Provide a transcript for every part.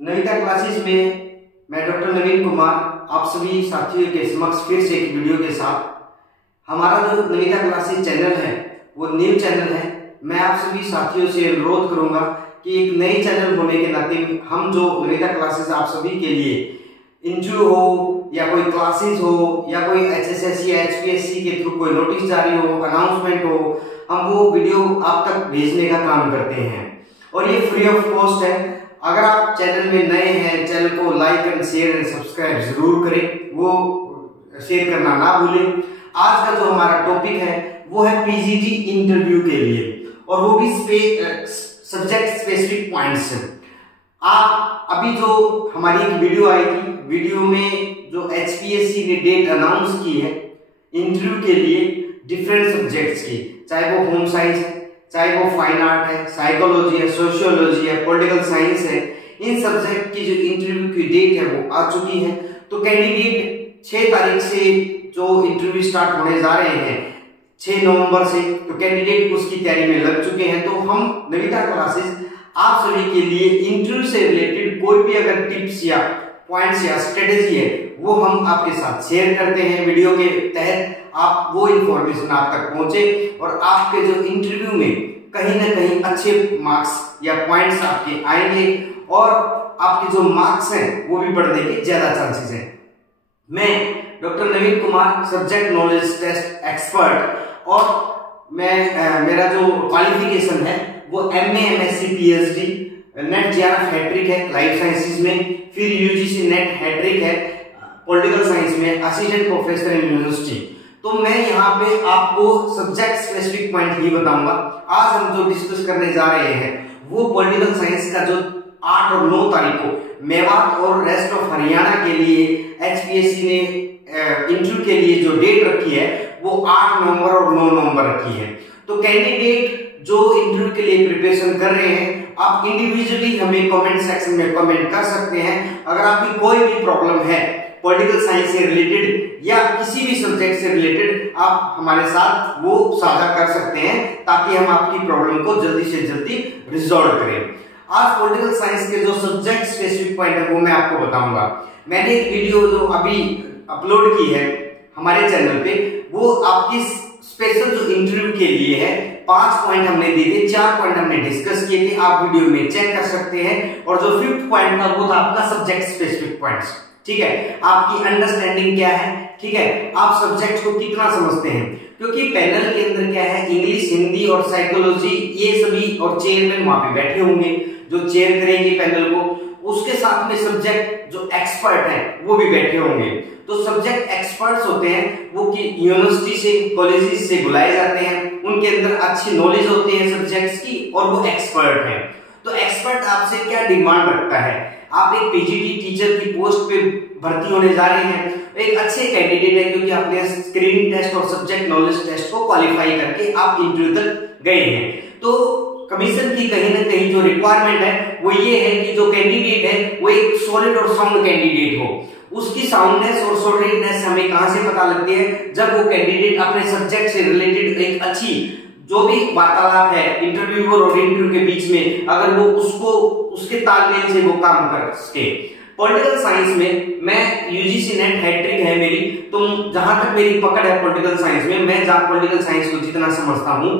Navita classes में मैं doctor Naveen Kumar आप सभी साथियों के समक्ष फिर से एक वीडियो के साथ। हमारा जो नविता क्लासेस चैनल है वो न्यू चैनल है। मैं आप सभी साथियों से अनुरोध करूंगा कि एक नए चैनल होने के नाते हम जो नविता क्लासेस आप सभी के लिए इंटरव्यू हो या कोई क्लासेस हो या कोई एचएसएससी या एचपीएससी के थ्रू कोई नोटिस जारी हो, अनाउंसमेंट हो, हम वो वीडियो आप तक भेजने का काम करते हैं और ये फ्री ऑफ कॉस्ट है। अगर आप चैनल में नए हैं, चैनल को like and share and subscribe जरूर करें, वो शेयर करना ना भूलें। आज का जो हमारा टॉपिक है वो है पीजीटी इंटरव्यू के लिए और वो भी सब्जेक्ट स्पेसिफिक पॉइंट्स। आप अभी जो हमारी एक वीडियो आई थी, वीडियो में जो एचपीएससी ने डेट अनाउंस की है इंटरव्यू के लिए डिफरेंट सब्जेक्ट्स की, चाहे वो होम साइंस है, चाहे वो फाइन आर्ट है, साइकोलॉजी है, सोशियोलॉजी है, पॉलिटिकल साइंस है, इन सब्जेक्ट की जो इंटरव्यू की डेट है वो आ चुकी है। तो कैंडिडेट 6 तारीख से जो इंटरव्यू स्टार्ट होने जा रहे हैं 6 नवंबर से, तो कैंडिडेट उसकी तैयारी में लग चुके हैं। तो हम नविता क्लासेस आप सभी के लिए इंटरव्यू से रिलेटेड कोई भी अगर टिप्स या पॉइंट्स या स्ट्रेटेजी है वो हम आपके साथ शेयर करते हैं वीडियो के तहत। आप वो इंफॉर्मेशन आप तक पहुंचे और आपके जो इंटरव्यू में कहीं ना कहीं अच्छे मार्क्स या पॉइंट्स आपके आएंगे और आपके जो मार्क्स हैं वो भी बढ़ने के ज्यादा चांसेस हैं। मैं doctor Naveen Kumar, subject knowledge test expert, और मैं मेरा जो क्वालिफिकेशन है वो MA, MSc, PhD, NET JRF hattrick है लाइफ साइंसेज में, फिर यूजीसी नेट हैट्रिक है पॉलिटिकल साइंस में, असिस्टेंट प्रोफेसर इन यूनिवर्सिटी। तो मैं यहाँ पे आपको सब्जेक्ट स्पेसिफिक पॉइंट ही बताऊंगा। आज हम जो डिस्कस करने जा रहे हैं वो पॉलिटिकल साइंस का जो 8 और 9 तारीख को मेवात और रेस्ट ऑफ हरियाणा के लिए एचपीएससी ने इंटरव्यू के लिए जो डेट रखी है वो 8 नवंबर और 9 नवंबर रखी है। तो कैंडिडेट जो इंटरव्यू के लिए प्रिपरेशन कर रहे हैं, आप इंडिविजुअली हमें कमेंट सेक्शन में कमेंट कर सकते हैं। अगर आपकी कोई भी प्रॉब्लम है पॉलिटिकल साइंस से रिलेटेड या किसी भी सब्जेक्ट से रिलेटेड, आप हमारे साथ वो साझा कर सकते हैं ताकि हम आपकी प्रॉब्लम को जल्दी से जल्दी रिजॉल्व करें। आज पॉलिटिकल साइंस के जो सब्जेक्ट स्पेसिफिक पॉइंट है वो मैं आपको बताऊंगा। मैंने एक वीडियो जो अभी अपलोड की है हमारे चैनल पे, वो आपकी स्पेशल जो इंटरव्यू के लिए है 5 पॉइंट हमने दिए थे, 4 पॉइंट हमने डिस्कस किए थे, आप वीडियो में चेक कर सकते हैं। और जो 5th पॉइंट था वो था आपका सब्जेक्ट स्पेसिफिक पॉइंट्स। ठीक है, आपकी अंडरस्टैंडिंग क्या है, ठीक है, आप सब्जेक्ट को कितना समझते हैं, क्योंकि पैनल के अंदर क्या है इंग्लिश, हिंदी और साइकोलॉजी ये सभी, और चेयरमैन वहां पे बैठे होंगे जो चेयर करेंगे पैनल को, उसके साथ में सब्जेक्ट जो एक्सपर्ट है वो भी बैठे होंगे। तो सब्जेक्ट एक्सपर्ट्स होते हैं वो कि यूनिवर्सिटी से, कॉलेजेस से बुलाए जाते हैं, उनके अंदर अच्छी नॉलेज होती है सब्जेक्ट्स की और वो एक्सपर्ट हैं। तो एक्सपर्ट आपसे क्या डिमांड रखता है, आप एक पीजीटी टीचर की पोस्ट पे भर्ती होने जा रहे हैं, एक अच्छे कैंडिडेट है क्योंकि आपने स्क्रीनिंग टेस्ट और सब्जेक्ट नॉलेज टेस्ट को क्वालिफाई करके आप इंटरव्यू तक गए हैं। तो कमीशन की कहीं ना कहीं जो रिक्वायरमेंट है वो ये है कि जो कैंडिडेट है वो एक सॉलिड और साउंड कैंडिडेट हो। उसकी साउंडनेस और सॉलिडनेस हमें कहां से पता लगती है, जब वो कैंडिडेट अपने सब्जेक्ट से रिलेटेड एक अच्छी जो भी वार्तालाप है इंटरव्यूअर और इंटरव्यू के बीच में, अगर वो उसको उसके तालमेल से वो काम कर सके। पॉलिटिकल साइंस में मैं यूजीसी नेट हैट्रिक है मेरी, तो जहां तक मेरी पकड़ है पॉलिटिकल साइंस में, मैं जहां पॉलिटिकल साइंस को जितना समझता हूं,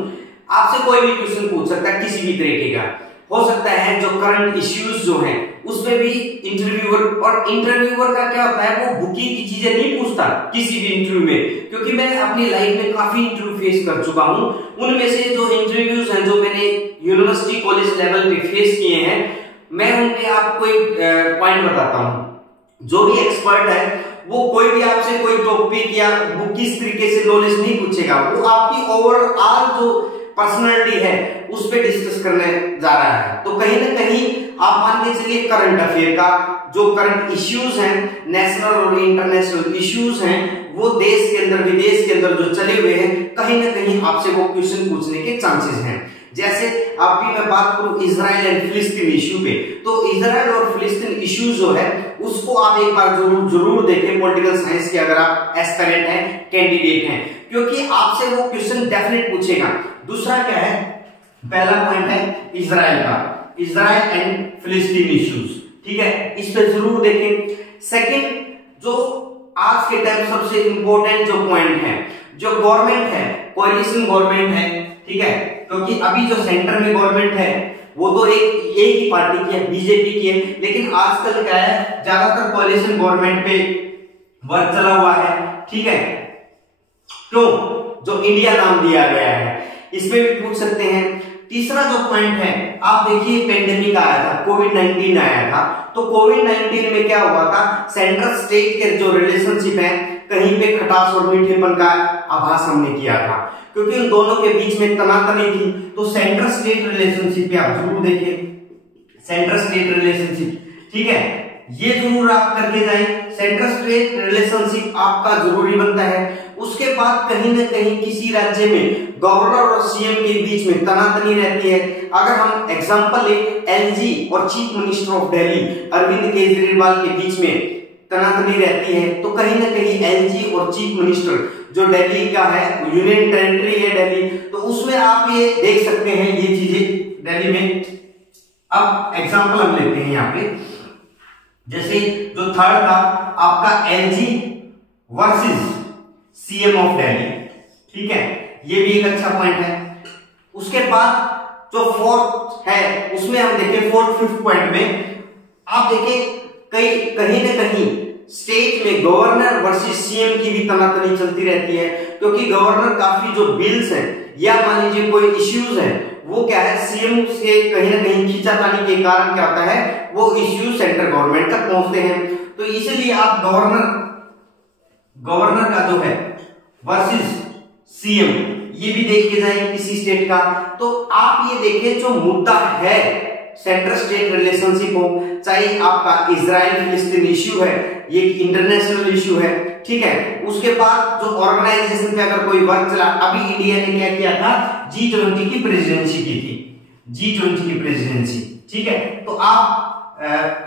आपसे कोई भी क्वेश्चन पूछ सकता है किसी भी तरीके का, हो सकता है जो करंट इश्यूज जो हैं उसमें भी इंटरव्यूअर, और इंटरव्यूअर का क्या होता है वो बुकिंग की चीजें नहीं पूछता किसी भी इंटरव्यू में, क्योंकि मैं अपनी लाइफ में काफी इंटरव्यू फेस कर चुका हूं। उनमें से जो इंटरव्यूज हैं जो मैंने यूनिवर्सिटी कॉलेज लेवल पे फेस किए हैं, मैं उनमें आपको एक पॉइंट बताता हूं। जो भी एक्सपर्ट है वो कोई भी आपसे कोई टॉपिक या वो किस तरीके से नॉलेज नहीं पूछेगा, वो आपकी ओवरऑल जो पर्सनालिटी है उस पे डिस्कस करने जा रहा है। तो कहीं ना कहीं आप मान के चलिए करंट अफेयर का जो करंट इश्यूज हैं, नेशनल और इंटरनेशनल इश्यूज हैं, वो देश के अंदर विदेश के अंदर जो चले हुए हैं, कहीं ना कहीं आपसे वो क्वेश्चन पूछने के चांसेस हैं। जैसे अभी मैं बात करूं इजराइल एंड फिलिस्तीन इश्यू पे, तो इजराइल और फिलिस्तीन इश्यू जो है उसको आप एक बार जरूर देखें पॉलिटिकल साइंस के, अगर आप एस्पिरेंट हैं, कैंडिडेट हैं, क्योंकि आपसे वो क्वेश्चन डेफिनेट पूछेगा। दूसरा क्या है, पहला पॉइंट है इजराइल का, इजराइल एंड फिलिस्तीन इश्यूज, ठीक है, इस पे जरूर देखें। सेकंड, जो आज के टाइम सबसे इंपॉर्टेंट जो पॉइंट है, जो गवर्नमेंट है, कोalition गवर्नमेंट है, ठीक है, क्योंकि अभी जो सेंटर में गवर्नमेंट है वो तो एक ही पार्टी की है, बीजेपी की है, लेकिन आजकल क्या है, ज्यादातर कोalition गवर्नमेंट पे वर्क चला हुआ है, ठीक है। क्यों? जो इंडिया नाम दिया गया है, इसमें भी पूछ सकते हैं। तीसरा जो पॉइंट है, आप देखिए पेंडेमिक आया था, कोविड-19 आया था, तो कोविड-19 में क्या हुआ था, सेंट्रल स्टेट के जो रिलेशनशिप है, कहीं पे खटास और मीठेपन का आभास हमने किया था, क्योंकि उन दोनों के बीच में तनातनी थी। तो सेंट्रल स्टेट रिलेशनशिप पे आप जरूर देखें, सेंट्रल स्टेट रिलेशनशिप, ठीक है, ये जरूर आप करके जाएं। सेंट्रल स्टेट रिलेशनशिप आपका जरूरी बनता है। उसके बाद कहीं ना कहीं किसी राज्य में गवर्नर और सीएम के बीच में तनातनी रहती है। अगर हम एग्जांपल ले, एलजी और chief minister of Delhi Arvind Kejriwal के बीच में तनातनी रहती है, तो कहीं ना कहीं एलजी और चीफ मिनिस्टर जो दिल्ली का है, यूनियन टेरिटरी है दिल्ली, तो उसमें आप ये देख सकते हैं ये चीजें दिल्ली में। अब एग्जांपल हम लेते हैं यहाँ पे, जैसे जो थर्ड था आपका LG versus CM of Delhi, ठीक है, ये भी एक अच्छा पॉइंट है। उसके बाद जो फोर्थ है, उसमें हम देखें फोर्थ फिफ्थ पॉइंट में आप देखें कहीं ना कहीं स्टेट में गवर्नर वर्सेस सीएम की भी तनातनी चलती रहती है, क्योंकि गवर्नर काफी जो बिल्स हैं या मान लीजिए कोई इश्यूज हैं, वो क्या है, सीएम से कहीं ना कहीं खींचातानी के कारण क्या होता है, वो इश्यूज सेंट्रल गवर्नमेंट तक पहुंचते हैं। तो इसलिए आप गवर्नर का जो है वर्सेस सीएम, ये भी देख के जाए किसी स्टेट का। तो आप ये देखें जो मुद्दा है, सेंट्रल स्टेट रिलेशनशिप हो, चाहे आपका इजराइल फिलिस्तीन इश्यू है, ये इंटरनेशनल इश्यू है, ठीक है। उसके बाद जो ऑर्गेनाइजेशन पे अगर कोई वर्क चला, अभी इंडिया ने क्या किया था, G20 की प्रेसिडेंसी की थी, G20 की प्रेसिडेंसी, ठीक है। तो आप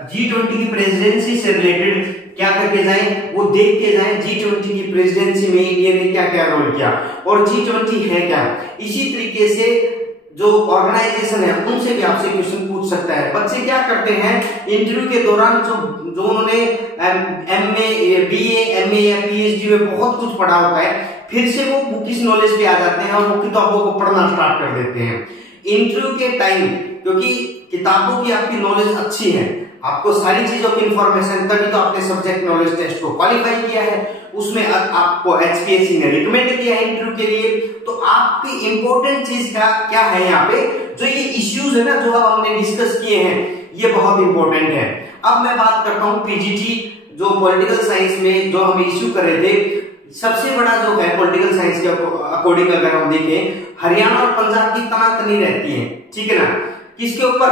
G20 की प्रेसिडेंसी से रिलेटेड क्या करके जाएं, वो देख के जाएं G20 की प्रेसिडेंसी में इंडिया ने क्या क्या रोल किया और G20 है क्या। इसी तरीके से जो ऑर्गेनाइजेशन है उनसे भी आपसे क्वेश्चन पूछ सकता है। बच्चे क्या करते हैं, इंटरव्यू के दौरान जो उन्होंने MA, BA, MA या PhD में बहुत कुछ पढ़ा होता है, फिर से वो बुकिश नॉलेज पे आ जाते हैं और वो किताबों को पढ़ना स्टार्ट कर देते हैं इंटरव्यू के टाइम, क्योंकि किताबों की आपकी नॉलेज अच्छी है, आपको सारी चीजों की इंफॉर्मेशन, तभी तो आपने सब्जेक्ट नॉलेज टेस्ट को क्वालिफाई किया है, उसमें आपको HPSC ने रिकमेंड किया है इंटरव्यू के लिए। तो आपकी इंपॉर्टेंट चीज का क्या है यहाँ पे, जो ये इश्यूज है ना जो हमने डिस्कस किए हैं, ये बहुत इंपॉर्टेंट है। अब मैं बात करता हूँ PGT जो पॉलिटिकल साइंस में जो हम इश्यू कर रहे थे, सबसे बड़ा जो है पॉलिटिकल साइंस के अकॉर्डिंग अगर हम देखें, हरियाणा और पंजाब की तनातनी रहती है, ठीक है ना, किसके ऊपर,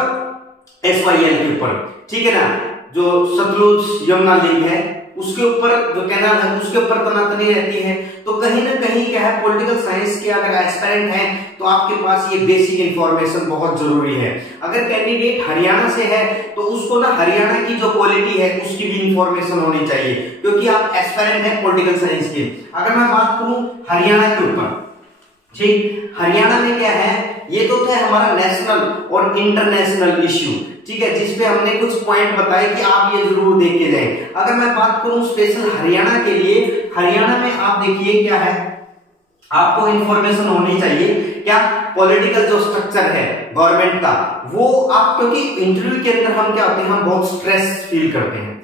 SYL के ऊपर, ठीक है ना, जो सतलुज यमुना लिंक है उसके ऊपर, जो कैनाल है उसके ऊपर तनातनी रहती है। तो कहीं ना कहीं क्या है, पॉलिटिकल साइंस के अगर एस्पिरेंट हैं तो आपके पास ये बेसिक इंफॉर्मेशन बहुत जरूरी है। अगर कैंडिडेट हरियाणा से है तो उसको ना हरियाणा की जो क्वालिटी है उसकी भी इंफॉर्मेशन होनी चाहिए, क्योंकि आप एस्पिरेंट हैं पॉलिटिकल साइंस के। अगर मैं बात करूं हरियाणा के ऊपर, ठीक, हरियाणा में क्या है, ये तो था हमारा नेशनल और इंटरनेशनल इश्यू, ठीक है, जिसपे हमने कुछ पॉइंट बताए कि आप ये जरूर देख के जाएं। अगर मैं बात करूं स्पेशल हरियाणा के लिए, हरियाणा में आप देखिए क्या है, आपको इंफॉर्मेशन होनी चाहिए क्या, पॉलिटिकल जो स्ट्रक्चर है गवर्नमेंट का, वो आप, क्योंकि इंटरव्यू के अंदर हम क्या होते हैं, हम बहुत स्ट्रेस फील करते हैं।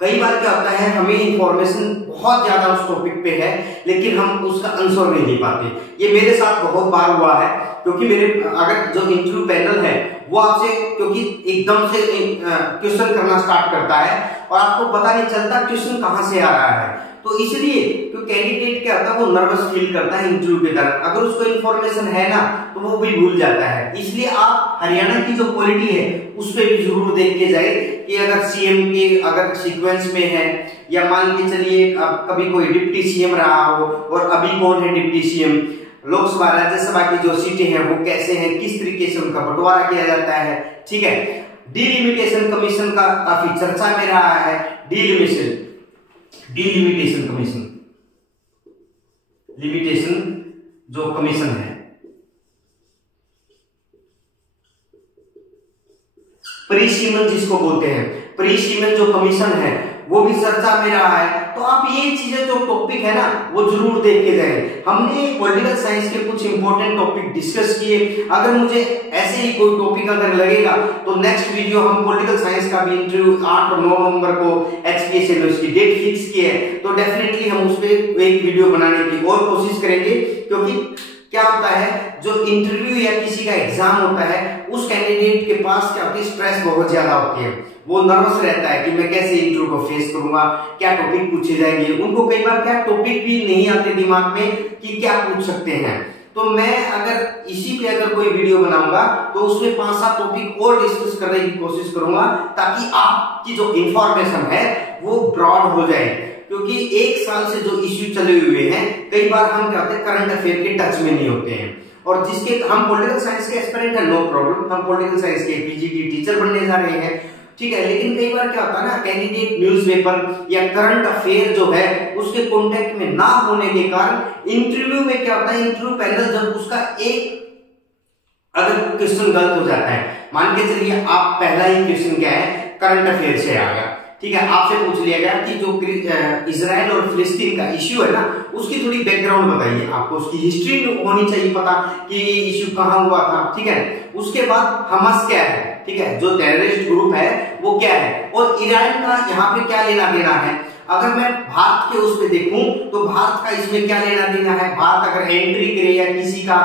कई बार क्या होता है, हमें इंफॉर्मेशन बहुत ज्यादा उस टॉपिक पे है लेकिन हम उसका आंसर नहीं दे पाते। ये मेरे साथ बहुत बार हुआ है, क्योंकि मेरे अगर जो इंटरव्यू पैनल है वो आपसे क्योंकि एकदम से क्वेश्चन करना स्टार्ट करता है और आपको पता नहीं चलता क्वेश्चन कहां से आ रहा है, तो इसलिए तो कैंडिडेट क्या होता है, वो नर्वस फील करता है इंटरव्यू के दौरान, अगर उसको इंफॉर्मेशन है ना तो वो भी भूल जाता है। इसलिए आप हरियाणा की जो क्वालिटी है उस पर भी जरूर देख के जाए कि अगर सीएम के अगर सीक्वेंस में है, या मान के चलिए कभी कोई डिप्टी सीएम रहा हो और अभी कौन है डिप्टी सीएम, लोकसभा राज्यसभा की जो सीटें हैं वो कैसे हैं, किस तरीके से उनका बंटवारा किया जाता है, ठीक है। डिलिमिटेशन कमीशन का काफी चर्चा में रहा है, डिलिमिटेशन कमीशन, लिमिटेशन जो कमीशन है, परिसीमन जिसको बोलते हैं, प्री सीमेन जो कमीशन है वो भी चर्चा में रहा है। तो आप ये चीजें जो टॉपिक है ना वो जरूर देख के जाएं। हमने पॉलिटिकल साइंस के कुछ इंपॉर्टेंट टॉपिक डिस्कस किए। अगर मुझे ऐसे ही कोई टॉपिक अगर लगेगा तो नेक्स्ट वीडियो हम पॉलिटिकल साइंस का भी इंटरव्यू 8 और 9 नवंबर को HPSC ने उसकी डेट फिक्स की है, तो डेफिनेटली हम उस पर एक वीडियो बनाने की और कोशिश करेंगे। क्योंकि क्या होता है, जो इंटरव्यू या किसी का एग्जाम होता है उस कैंडिडेट के पास क्या होती है, स्ट्रेस बहुत ज्यादा होती है। वो नर्वस रहता है कि मैं कैसे इंटरव्यू को फेस करूंगा, क्या टॉपिक पूछे जाएंगे। उनको कई बार क्या टॉपिक भी नहीं आते दिमाग में कि क्या पूछ सकते हैं। तो मैं अगर इसी पे अगर कोई वीडियो बनाऊंगा तो उसमें 5-7 टॉपिक और डिस्कस करने की कोशिश करूंगा, ताकि आपकी जो इंफॉर्मेशन है वो ब्रॉड हो जाए। क्योंकि एक साल से जो इश्यू चले हुए हैं, कई बार हम क्या होते हैं करंट अफेयर के टच में नहीं होते हैं। और जिसके हम पॉलिटिकल साइंस के एस्पिरेंट है, नो प्रॉब्लम, हम पॉलिटिकल साइंस के पीजीटी टीचर बनने जा रहे हैं, ठीक है। लेकिन कई बार क्या होता है ना, कैंडिडेट न्यूज़पेपर या करंट अफेयर जो है उसके कांटेक्ट में ना होने के कारण इंटरव्यू में क्या होता है, इंटरव्यू पैनल जब उसका एक अगर क्वेश्चन गलत हो जाता है, मान के चलिए आप पहला ही क्वेश्चन क्या है, करंट अफेयर से आ गया, ठीक है, आपसे पूछ लिया गया कि जो इजराइल और फिलिस्तीन का इश्यू है ना उसकी थोड़ी बैकग्राउंड बताइए। आपको उसकी हिस्ट्री होनी चाहिए पता कि ये इश्यू कहां हुआ था, ठीक है। उसके बाद हमास क्या है, ठीक है, जो टेररिस्ट ग्रुप है वो क्या है, और ईरान का यहाँ पे क्या लेना देना है। अगर मैं भारत के उस पे देखूं तो भारत का इसमें क्या लेना देना है, भारत अगर एंट्री करे या किसी का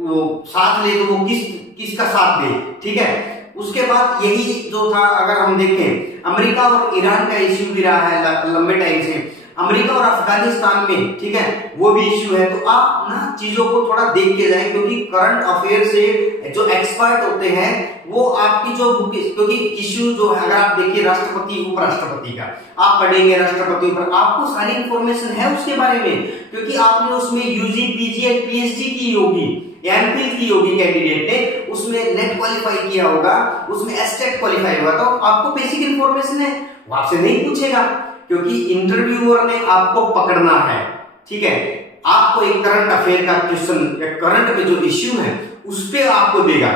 वो साथ ले तो वो किसका साथ दे, ठीक है। उसके बाद यही जो था, अगर हम देखें अमेरिका और ईरान का इश्यू भी रहा है लंबे टाइम से, अमेरिका और अफगानिस्तान में, ठीक है, वो भी इश्यू है। तो आप ना चीजों को थोड़ा देख के जाएं, क्योंकि करंट अफेयर से जो एक्सपर्ट होते हैं वो आपकी जो बुक, क्योंकि इश्यू जो है अगर आप देखिए राष्ट्रपति उपराष्ट्रपति का आप पढ़ेंगे, राष्ट्रपति ऊपर आपको सारी इंफॉर्मेशन है उसके बारे में, क्योंकि आपने उसमें यूजी पीजी एंड पीएचडी की होगी, एमफिल की होगी, कैंडिडेट ने उसमें नेट क्वालिफाई किया होगा, उसमें एस्टेट क्वालिफाई हुआ, तो आपको बेसिक इंफॉर्मेशन है, वो आपसे नहीं पूछेगा, क्योंकि इंटरव्यूअर ने आपको पकड़ना है, ठीक है। आपको एक करंट अफेयर का क्वेश्चन या करंट में जो इश्यू है उस पे आपको देगा।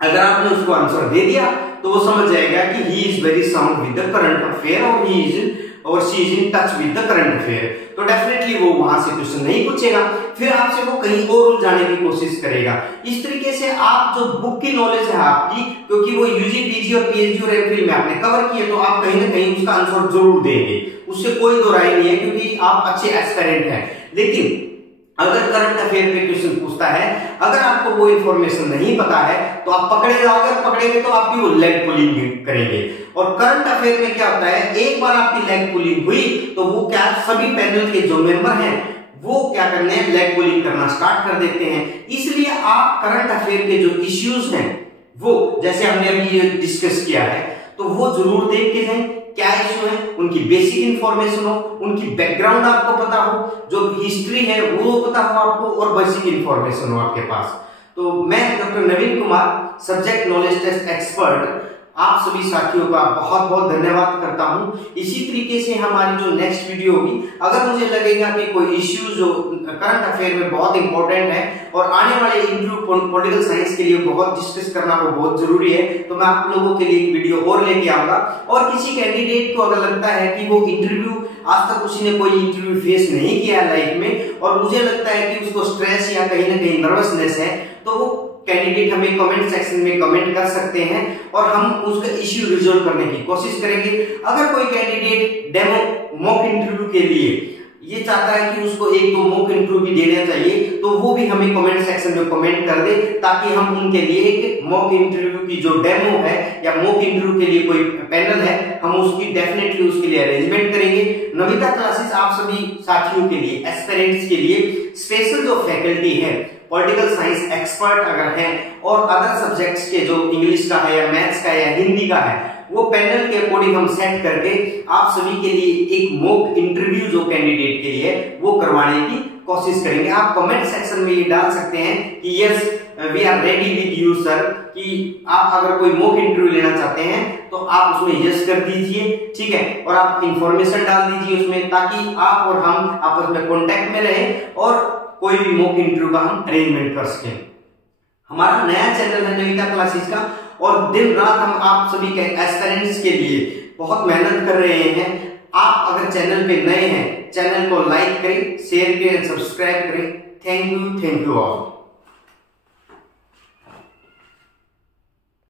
अगर आपने उसको आंसर दे दिया तो वो समझ जाएगा कि he is very sound with the current affair और ही इज और she is in touch with the current affair, तो डेफिनेटली वो वहां से क्वेश्चन नहीं पूछेगा, फिर आपसे वो कहीं और उलझाने की कोशिश करेगा। इस तरीके से आप जो बुक की नॉलेज है आपकी, क्योंकि वो यूजी पीजी और पीएचडी और एमफिल में आपने कवर किए, तो आप कहीं ना कहीं उसका आंसर जरूर देंगे, उससे कोई दो राय नहीं है, क्योंकि आप अच्छे एस्पिरेंट हैं। लेकिन अगर करंट अफेयर पे क्वेश्चन पूछता है, अगर आपको वो इंफॉर्मेशन नहीं पता है तो आप पकड़े जाओगे, पकड़ेंगे तो आपकी वो लेग पुलिंग करेंगे। और करंट अफेयर में क्या होता है, एक बार आपकी लेग पुलिंग हुई तो वो क्या, सभी पैनल के जो मेंबर हैं वो क्या करने हैं, लेग पुलिंग करना स्टार्ट कर देते हैं। इसलिए आप करंट अफेयर के जो इश्यूज हैं वो, जैसे हमने अभी ये डिस्कस किया है, तो वो जरूर देख के जाएं, क्या इश्यू है, उनकी बेसिक इंफॉर्मेशन हो, उनकी बैकग्राउंड आपको पता हो, जो हिस्ट्री है वो पता हो आपको, और बेसिक इंफॉर्मेशन हो आपके पास। तो मैं doctor Naveen Kumar, subject knowledge test expert, आप सभी साथियों का बहुत बहुत धन्यवाद करता हूं। इसी तरीके से हमारी जो नेक्स्ट वीडियो होगी, अगर मुझे लगेगा कि कोई इश्यू जो करंट अफेयर में बहुत इंपॉर्टेंट है और आने वाले इंटरव्यू पॉलिटिकल साइंस के लिए बहुत डिस्कस करना वो बहुत जरूरी है, तो मैं आप लोगों के लिए एक वीडियो और लेके आऊंगा। और किसी कैंडिडेट को अगर लगता है कि वो इंटरव्यू, आज तक किसी ने कोई इंटरव्यू फेस नहीं किया लाइफ में, और मुझे लगता है कि उसको स्ट्रेस या कहीं ना कहीं नर्वसनेस है, तो वो कैंडिडेट हमें कमेंट सेक्शन में कमेंट कर सकते हैं और हम उसका इश्यू रिजॉल्व करने की कोशिश करेंगे। अगर कोई कैंडिडेट डेमो मॉक इंटरव्यू के लिए ये चाहता है कि उसको 1-2 मॉक इंटरव्यू भी देना चाहिए, तो वो भी हमें कमेंट सेक्शन में कमेंट कर दे, ताकि हम उनके लिए एक मॉक इंटरव्यू की जो डेमो है या मॉक इंटरव्यू के लिए कोई पैनल है, हम उसकी डेफिनेटली उसके लिए अरेंजमेंट करेंगे। नविता क्लासेस आप सभी साथियों के लिए, एस्पिरेंट्स के लिए स्पेशल जो फैकल्टी है, पॉलिटिकल साइंस एक्सपर्ट अगर हैं और अदर सब्जेक्ट्स के जो इंग्लिश का है या मैथ्स का या हिंदी का है, वो पैनल के अकॉर्डिंग हम सेट करके आप सभी के लिए एक मॉक इंटरव्यू जो कैंडिडेट के लिए वो करवाने की कोशिश करेंगे। आप कमेंट सेक्शन में ये डाल सकते हैं कि yes we are ready with you sir, कि आप अगर कोई मॉक इंटरव्यू लेना चाहते हैं तो आप उसमें यस कर दीजिए, ठीक है, और आप इंफॉर्मेशन डाल दीजिए उसमें, ताकि आप और हम आपस में कॉन्टेक्ट में रहें और कोई भी मॉक इंटरव्यू का हम अरेंजमेंट कर सकें। हमारा नया चैनल है नविता क्लासेस का, और दिन रात हम आप सभी के एस्पिरेंट्स के लिए बहुत मेहनत कर रहे हैं। आप अगर चैनल पे नए हैं, चैनल को लाइक करें, शेयर करें, सब्सक्राइब करें। Thank you all.